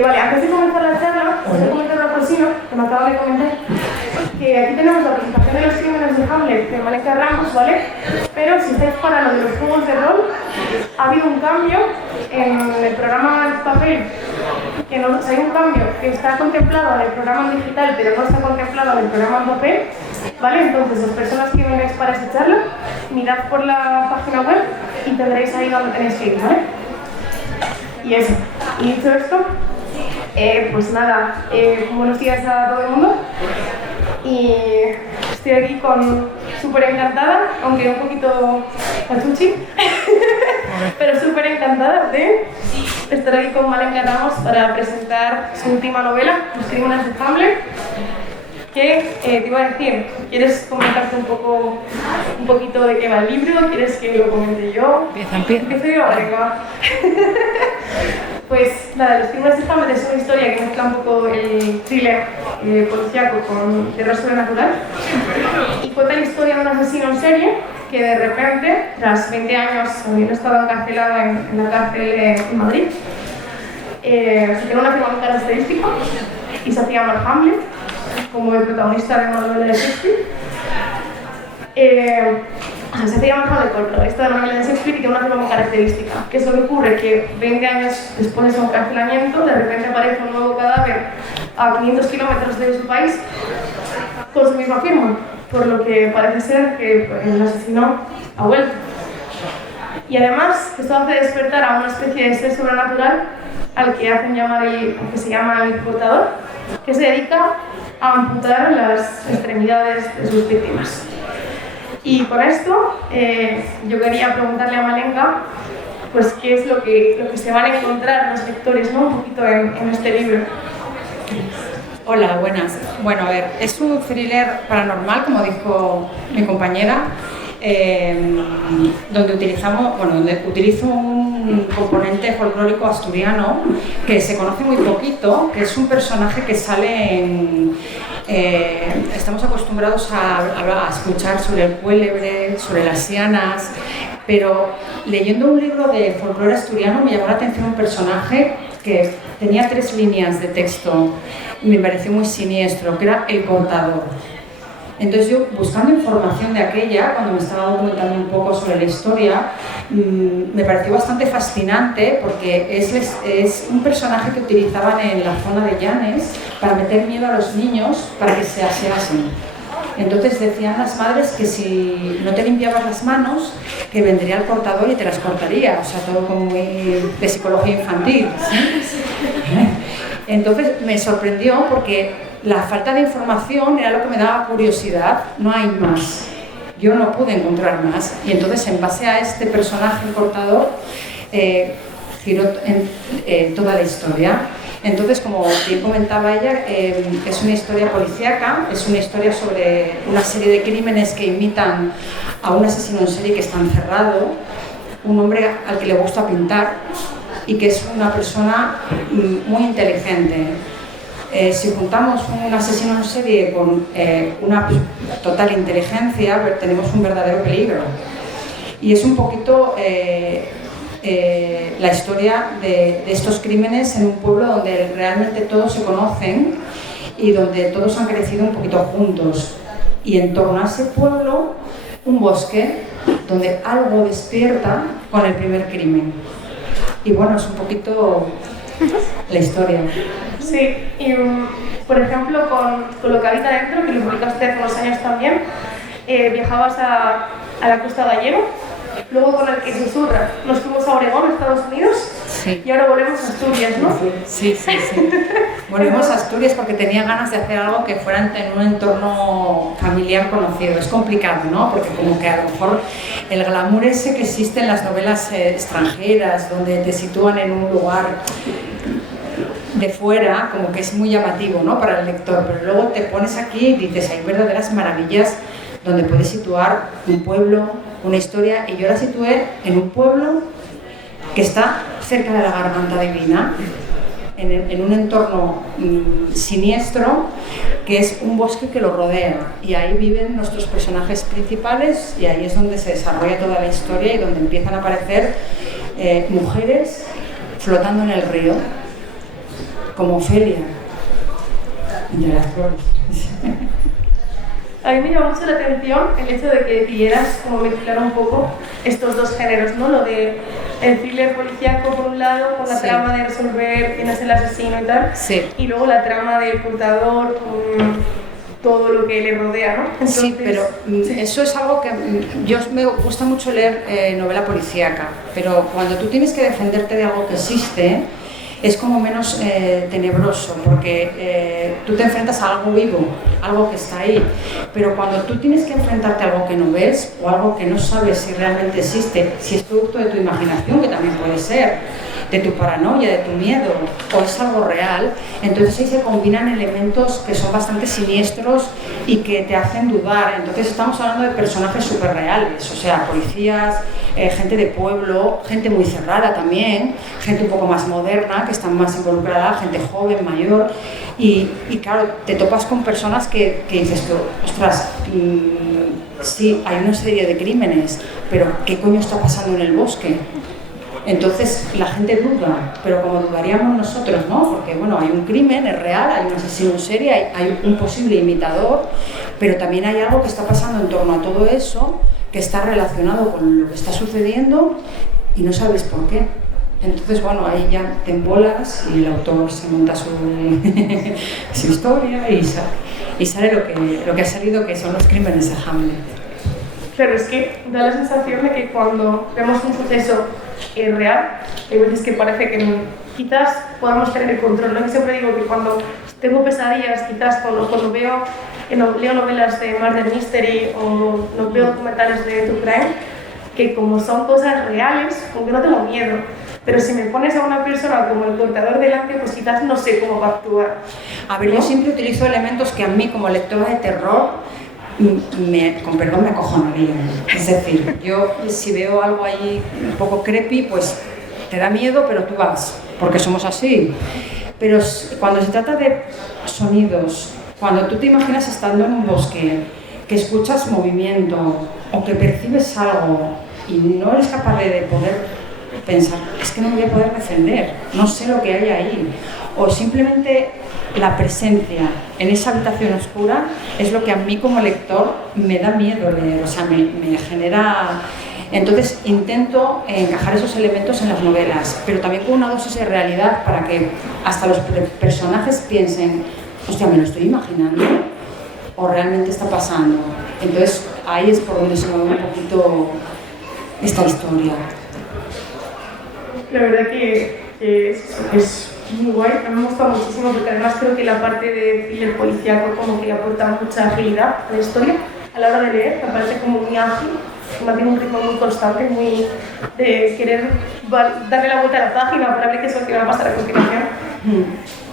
Vale, antes de comenzar la charla, os voy a comentar una cosina que me acaba de comentar, que aquí tenemos la presentación de los crímenes de Hamlet de Malenka Ramos, ¿vale? Pero si estáis para lo de los juegos de rol, ha habido un cambio en el programa en papel, que no, o sea, hay un cambio que está contemplado en el programa en digital, pero no está contemplado en el programa en papel, ¿vale? Entonces, las personas que vengáis para esa charla, mirad por la página web y tendréis ahí donde tenéis que ir, ¿vale? Y eso, y dicho esto, pues nada, buenos días a todo el mundo y estoy aquí súper encantada, aunque un poquito pachuchi, pero súper encantada de estar aquí con Malenka Ramos para presentar su última novela, Los crímenes de Hamlet. Que te iba a decir, ¿quieres comentarte un poquito de qué va el libro? ¿Quieres que lo comente yo? Empiezo yo, venga. Pues nada, Los crímenes de Hamlet es una historia que mezcla un poco el thriller policíaco con terror sobrenatural y cuenta la historia de un asesino en serie que de repente, tras 20 años habiendo estado encarcelado en la cárcel en Madrid, se tiene una firma muy característica y se hacía llamar Hamlet, como el protagonista de una novela de Shakespeare. Se hacía llamar Hamlet como el protagonista de una novela de Shakespeare y tiene una firma muy característica. ¿Qué es lo que ocurre? Que 20 años después de su encarcelamiento, de repente aparece un nuevo cadáver a 500 kilómetros de su país con su misma firma, por lo que parece ser que el asesino ha vuelto. Y además, esto hace despertar a una especie de ser sobrenatural al que hacen llamar al que se llama el portador, que se dedica a amputar las extremidades de sus víctimas. Y con esto yo quería preguntarle a Malenka pues qué es lo que se van a encontrar los lectores, ¿no? Un poquito en este libro. Hola, buenas. Bueno, a ver, es un thriller paranormal, como dijo mi compañera, donde utilizo un componente folclórico asturiano que se conoce muy poquito, que es un personaje que sale en... estamos acostumbrados a escuchar sobre el cuélebre, sobre las sianas, pero leyendo un libro de folclore asturiano me llamó la atención un personaje que tenía 3 líneas de texto y me pareció muy siniestro, que era el contador. Entonces yo, buscando información de aquella, cuando me estaba documentando un poco sobre la historia, me pareció bastante fascinante porque es un personaje que utilizaban en la zona de Llanes para meter miedo a los niños para que se aseasen. Entonces decían las madres que si no te limpiabas las manos, que vendría el cortador y te las cortaría, o sea, todo como muy de psicología infantil, ¿sí? Entonces me sorprendió porque la falta de información era lo que me daba curiosidad, no hay más. Yo no pude encontrar más y entonces en base a este personaje, el cortador, giró toda la historia. Entonces, como bien comentaba ella, es una historia policíaca, es una historia sobre una serie de crímenes que imitan a un asesino en serie que está encerrado, un hombre al que le gusta pintar y que es una persona muy inteligente. Si juntamos un asesino en serie con una total inteligencia, tenemos un verdadero peligro. Y es un poquito la historia de estos crímenes en un pueblo donde realmente todos se conocen y donde todos han crecido un poquito juntos. Y en torno a ese pueblo, un bosque donde algo despierta con el primer crimen. Y bueno, es un poquito la historia. Sí, y por ejemplo, con lo que habita dentro, que lo publicaste hace unos años también, viajabas a la Costa Gallego, luego con el que susurra nos fuimos a Oregón, Estados Unidos, sí. Y ahora volvemos a Asturias, ¿no? Sí. Volvemos a Asturias porque tenía ganas de hacer algo que fuera en un entorno familiar conocido. Es complicado, ¿no? Porque como que a lo mejor el glamour ese que existe en las novelas extranjeras, donde te sitúan en un lugar de fuera, como que es muy llamativo, ¿no? Para el lector, pero luego te pones aquí y dices, hay verdaderas maravillas donde puedes situar un pueblo, una historia, y yo la situé en un pueblo que está cerca de la Garganta Divina, en un entorno siniestro, que es un bosque que lo rodea, y ahí viven nuestros personajes principales, y ahí es donde se desarrolla toda la historia y donde empiezan a aparecer mujeres flotando en el río. como Ofelia, entre las flores. A mí me llama mucho la atención el hecho de que decidieras como mezclar un poco estos dos géneros, ¿no? Lo de el thriller policíaco por un lado, con la trama de resolver quién es el asesino y tal, y luego la trama del contador con todo lo que le rodea, ¿no? Entonces, sí, pero eso es algo que yo me gusta mucho leer novela policíaca, pero cuando tú tienes que defenderte de algo que existe, es como menos tenebroso, porque tú te enfrentas a algo vivo, algo que está ahí, pero cuando tú tienes que enfrentarte a algo que no ves o algo que no sabes si realmente existe, si es producto de tu imaginación, que también puede ser, de tu paranoia, de tu miedo, o es algo real, entonces ahí se combinan elementos que son bastante siniestros y que te hacen dudar. Entonces estamos hablando de personajes súper reales, o sea, policías, gente de pueblo, gente muy cerrada también, gente un poco más moderna, que están más involucrada, gente joven, mayor, y claro, te topas con personas que dices tú, ostras, sí, hay una serie de crímenes, pero ¿qué coño está pasando en el bosque? Entonces la gente duda, pero como dudaríamos nosotros, ¿no? Porque bueno, hay un crimen, es real, hay un asesino en serie, hay un posible imitador, pero también hay algo que está pasando en torno a todo eso, que está relacionado con lo que está sucediendo y no sabes por qué. Entonces, bueno, ahí ya te embolas y el autor se monta su historia y sale lo que ha salido, que son los crímenes de Hamlet. Claro, es que da la sensación de que cuando vemos un suceso real, hay veces que parece que quizás podamos tener el control, ¿no? Yo siempre digo que cuando tengo pesadillas, quizás cuando leo novelas de murder mystery o veo documentales de true crime, que como son cosas reales, como que no tengo miedo. Pero si me pones a una persona como el contador delante, pues quizás no sé cómo va a actuar. A ver, ¿no? Yo siempre utilizo elementos que a mí, como lectora de terror, con perdón, me acojonarían. Es decir, yo si veo algo ahí un poco creepy, pues te da miedo, pero tú vas, porque somos así. Pero cuando se trata de sonidos, cuando tú te imaginas estando en un bosque, que escuchas movimiento o que percibes algo y no eres capaz de poder pensar, es que no me voy a poder defender, no sé lo que hay ahí, o simplemente la presencia en esa habitación oscura es lo que a mí como lector me da miedo leer, o sea, me genera. Entonces intento encajar esos elementos en las novelas, pero también con una dosis de realidad para que hasta los personajes piensen, hostia, me lo estoy imaginando o realmente está pasando. Entonces ahí es por donde se mueve un poquito esta historia. La verdad que es muy guay, a mí me gusta muchísimo porque además creo que la parte de thriller policíaco como que aporta mucha agilidad a la historia a la hora de leer, me parece como muy ágil, mantiene un ritmo muy constante, muy de querer darle la vuelta a la página para ver qué es lo que va a pasar a continuación.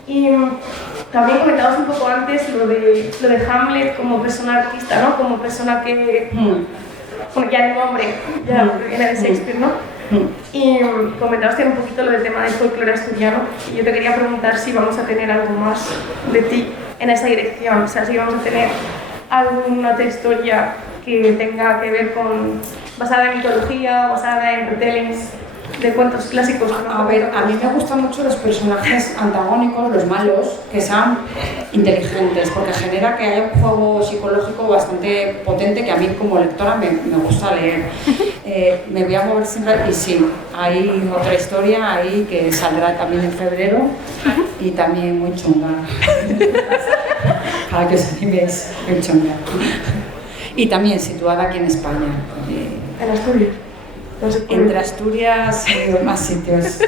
Y también comentabas un poco antes lo de Hamlet como persona artista, ¿no? Como persona que, bueno, ya el nombre, ya viene de Shakespeare, ¿no? Y comentabas un poquito lo del tema del folclore asturiano y yo te quería preguntar si vamos a tener algo más de ti en esa dirección, o sea, si vamos a tener alguna otra historia que tenga que ver basada en mitología, basada en retellings de cuentos clásicos. ¿No? A ver, a mí me gustan mucho los personajes antagónicos, los malos, que sean inteligentes, porque genera que haya un juego psicológico bastante potente que a mí como lectora me gusta leer. Me voy a mover siempre, y sí, hay otra historia ahí que saldrá también en febrero y también muy chunga, para que os animéis, muy chunga. Y también situada aquí en España. En Asturias. Entre Asturias y más sitios.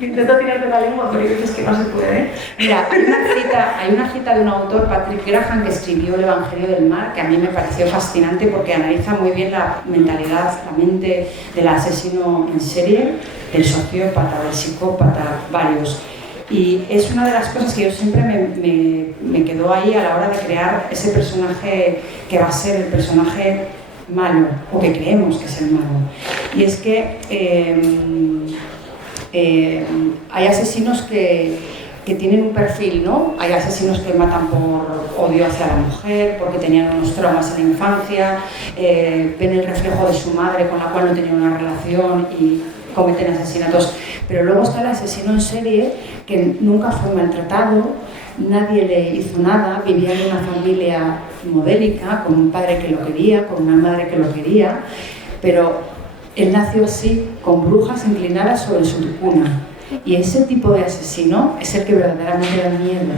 Intento tirarte la lengua, pero dices que no se puede. Mira, hay una cita de un autor, Patrick Graham, que escribió El Evangelio del Mar, que a mí me pareció fascinante porque analiza muy bien la mentalidad, la mente del asesino en serie, del sociópata, del psicópata, varios. Y es una de las cosas que yo siempre me quedó ahí a la hora de crear ese personaje que va a ser el personaje malo, o que creemos que es el malo. Y es que hay asesinos que tienen un perfil, ¿no? Hay asesinos que matan por odio hacia la mujer, porque tenían unos traumas en la infancia, ven el reflejo de su madre con la cual no tenían una relación y cometen asesinatos. Pero luego está el asesino en serie que nunca fue maltratado, nadie le hizo nada, vivía en una familia modélica, con un padre que lo quería, con una madre que lo quería, pero él nació así, con brujas inclinadas sobre su cuna. Y ese tipo de asesino es el que verdaderamente da miedo,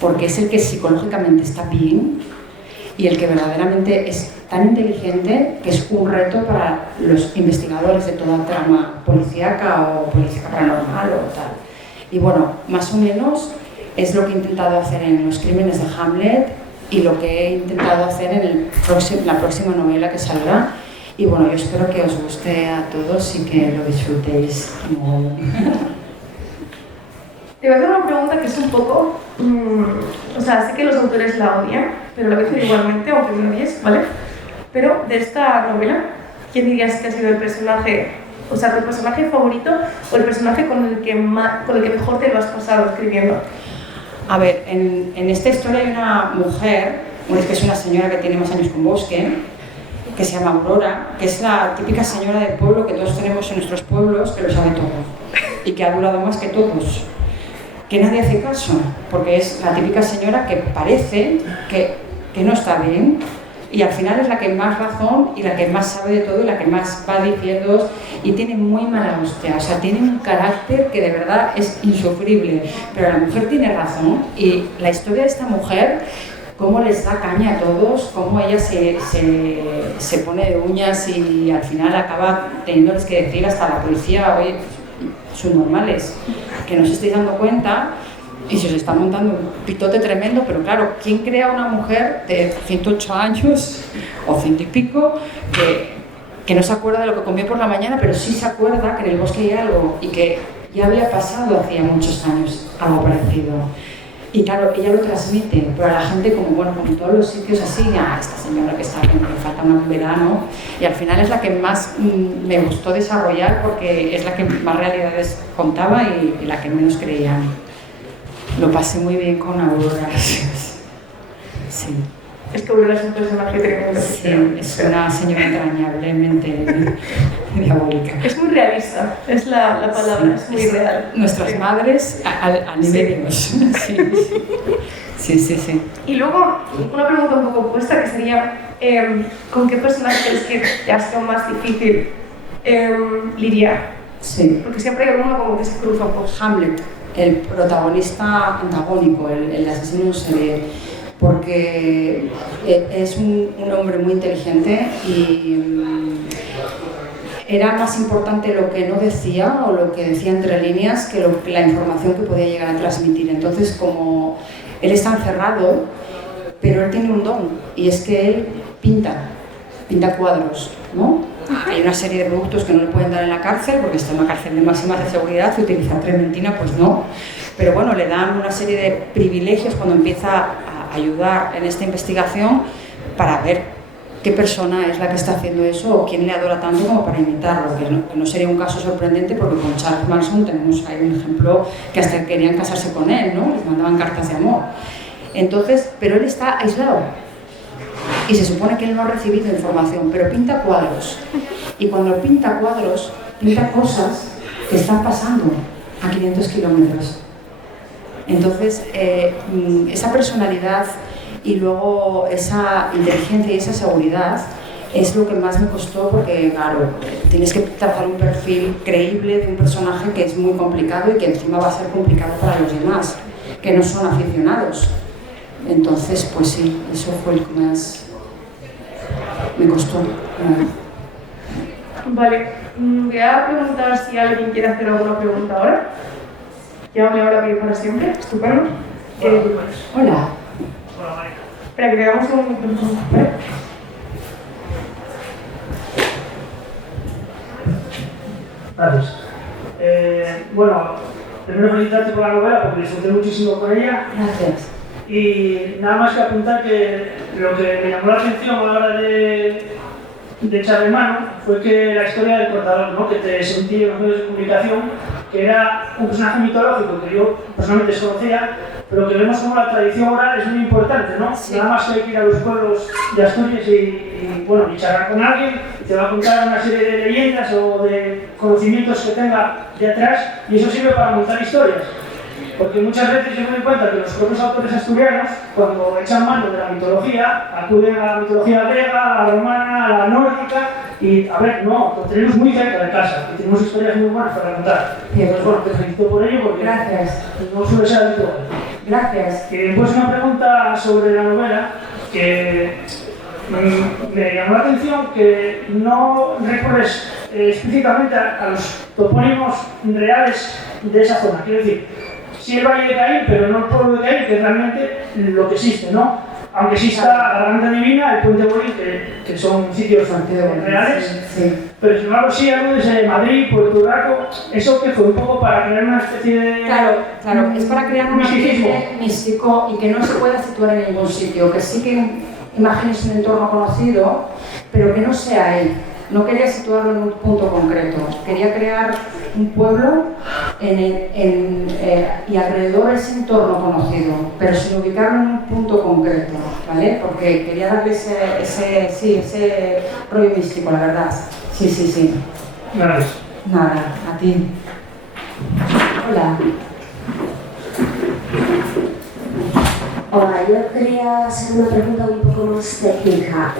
porque es el que psicológicamente está bien y el que verdaderamente es tan inteligente que es un reto para los investigadores de toda trama policíaca o policíaca paranormal o tal. Y bueno, más o menos es lo que he intentado hacer en Los crímenes de Hamlet y lo que he intentado hacer en la próxima novela que saldrá. Y bueno, yo espero que os guste a todos y que lo disfrutéis. Te voy a hacer una pregunta que es un poco... o sea, sé que los autores la odian, pero la voy a hacer igualmente, aunque me odies, ¿vale? Pero de esta novela, ¿quién dirías que ha sido el personaje, o sea, tu personaje favorito o el personaje con el que mejor te lo has pasado escribiendo? A ver, en esta historia hay una mujer, que es una señora que tiene más años que un bosque, que se llama Aurora, que es la típica señora del pueblo que todos tenemos en nuestros pueblos, que lo sabe todo y que ha durado más que todos, que nadie hace caso, porque es la típica señora que parece que no está bien y al final es la que más razón y la que más sabe de todo y la que más va diciendo y tiene muy mala hostia, o sea, tiene un carácter que de verdad es insufrible, pero la mujer tiene razón y la historia de esta mujer, cómo les da caña a todos, cómo ella se pone de uñas y al final acaba teniéndoles que decir hasta a la policía, oye, son normales, que no os estáis dando cuenta y se os está montando un pitote tremendo, pero claro, ¿quién crea una mujer de 108 años o 100 y pico que no se acuerda de lo que comió por la mañana, pero sí se acuerda que en el bosque hay algo y que ya había pasado hacía muchos años algo parecido? Y claro, ella lo transmite, pero a la gente, como en todos los sitios así, esta señora que está aquí, me falta un verano, y al final es la que más me gustó desarrollar porque es la que más realidades contaba y la que menos creía. Lo pasé muy bien con Aurora, gracias. Sí. Es que Aurora es un personaje tremendo. Sí, es una señora entrañablemente diabólica. Es muy realista, es la palabra, sí, es muy real. Nuestras madres a nivel de Dios. Sí. Y luego, una pregunta un poco opuesta que sería, ¿con qué personaje crees que te ha sido más difícil lidiar? Sí. Porque siempre hay uno como que se cruza un poco. Hamlet, el protagonista antagónico, el asesino en serie, porque es un hombre muy inteligente y era más importante lo que no decía o lo que decía entre líneas que la información que podía llegar a transmitir. Entonces, como él está encerrado, pero él tiene un don y es que él pinta cuadros, ¿no? Hay una serie de productos que no le pueden dar en la cárcel porque está en una cárcel de máxima de seguridad y utilizar trementina, pues no. Pero bueno, le dan una serie de privilegios cuando empieza a ayudar en esta investigación para ver qué persona es la que está haciendo eso o quién le adora tanto como para imitarlo, que no sería un caso sorprendente porque con Charles Manson tenemos ahí un ejemplo que hasta querían casarse con él, ¿no? Les mandaban cartas de amor. Entonces, pero él está aislado y se supone que él no ha recibido información, pero pinta cuadros. Y cuando pinta cuadros, pinta cosas que están pasando a 500 kilómetros. Entonces, esa personalidad y luego esa inteligencia y esa seguridad es lo que más me costó porque, claro, tienes que trazar un perfil creíble de un personaje que es muy complicado y que encima va a ser complicado para los demás, que no son aficionados. Entonces, pues sí, eso fue lo que más me costó. Vale, voy a preguntar si alguien quiere hacer alguna pregunta ahora. Llámame ahora que para siempre, estupendo. Hola. Espera, que quedamos un minuto. ¿Vale? Gracias. Bueno, primero felicitarte por la novela porque disfruté muchísimo con ella. Gracias. Y nada más que apuntar que lo que me llamó la atención a la hora de echarle mano fue que la historia del cortador, ¿no? Que te sentí en los medios de comunicación, que era un personaje mitológico que yo personalmente desconocía, pero que vemos como la tradición oral es muy importante, ¿no? Sí. Nada más que hay que ir a los pueblos de Asturias y charlar con alguien y te va a contar una serie de leyendas o de conocimientos que tenga de atrás y eso sirve para montar historias. Porque muchas veces yo me doy cuenta que los propios autores asturianos, cuando echan mano de la mitología, acuden a la mitología griega, a la romana, a la nórdica, y a ver, no, lo tenemos muy cerca de casa y tenemos historias muy buenas para contar. Y entonces, bueno, te felicito por ello porque no suele ser habitual. Gracias. Pues una pregunta sobre la novela que me llamó la atención que no recurres explícitamente a los topónimos reales de esa zona. Quiero decir, sí el Valle de Caín, pero no el pueblo de Caín, que es realmente lo que existe, ¿no? Aunque exista la Garganta Divina, el Puente Borí, que son sitios reales, Sí. pero sin embargo sí algo desde Madrid, Puerto Rico, eso que fue un poco para crear una especie de... Claro, es para crear un ambiente místico y que no se pueda situar en ningún sitio, que sí que imágenes un entorno conocido, pero que no sea ahí. No quería situarlo en un punto concreto, quería crear un pueblo y alrededor de ese entorno conocido, pero sin ubicarlo en un punto concreto, ¿vale? Porque quería darle ese rollo místico, la verdad. Sí. Gracias. Nada, a ti. Hola. Hola, yo quería hacer una pregunta un poco más técnica.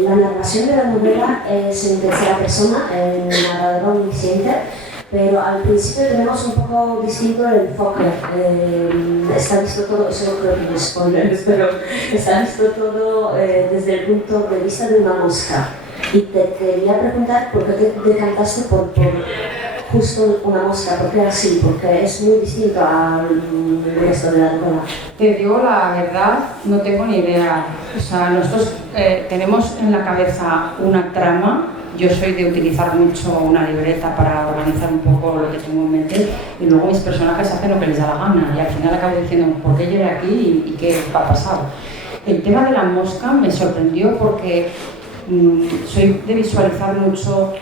La narración de la novela es en tercera persona, el narrador omnisciente, pero al principio tenemos un poco distinto el enfoque. Está visto todo, eso no creo que no es spoiler, pero está visto todo desde el punto de vista de una mosca. Y te quería preguntar por qué te decantaste por justo una mosca, porque así, porque es muy distinto al resto de la novela. Te digo la verdad, no tengo ni idea. O sea, nosotros tenemos en la cabeza una trama. Yo soy de utilizar mucho una libreta para organizar un poco lo que tengo en mente y luego mis personajes hacen lo que les da la gana y al final acabo diciendo ¿por qué llegué aquí y qué ha pasado? El tema de la mosca me sorprendió porque soy de visualizar mucho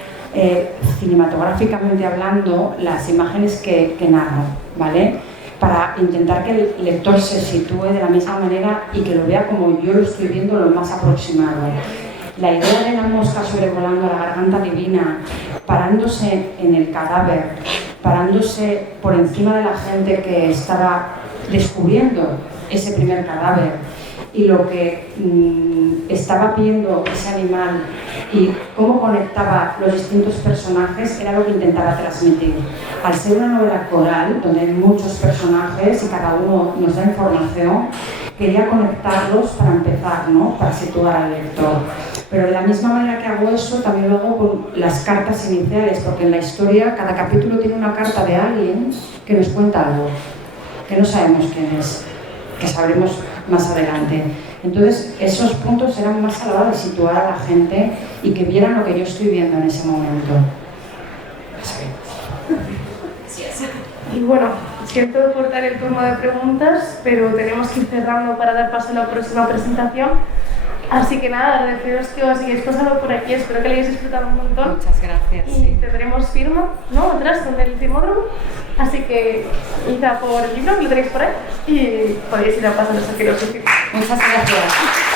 cinematográficamente hablando las imágenes que narro, ¿vale? Para intentar que el lector se sitúe de la misma manera y que lo vea como yo lo estoy viendo lo más aproximado. La idea de la mosca sobrevolando la Garganta Divina, parándose en el cadáver, parándose por encima de la gente que estaba descubriendo ese primer cadáver y lo que estaba viendo ese animal y cómo conectaba los distintos personajes era lo que intentaba transmitir. Al ser una novela coral, donde hay muchos personajes y cada uno nos da información, quería conectarlos para empezar, ¿no? Para situar al lector. Pero de la misma manera que hago eso, también lo hago con las cartas iniciales, porque en la historia cada capítulo tiene una carta de alguien que nos cuenta algo, que no sabemos quién es, que sabremos más adelante. Entonces, esos puntos eran más a la hora de situar a la gente y que vieran lo que yo estoy viendo en ese momento. Y bueno, siento cortar el turno de preguntas, pero tenemos que ir cerrando para dar paso a la próxima presentación. Así que nada, agradeceros que os sigáis pasando por aquí, espero que lo hayáis disfrutado un montón. Muchas gracias. Y tendremos firma, ¿no? Atrás, donde el firmódromo. Así que id a por el libro, que lo tenéis por ahí, y podéis ir a pasar eso que os firme. Muchas gracias.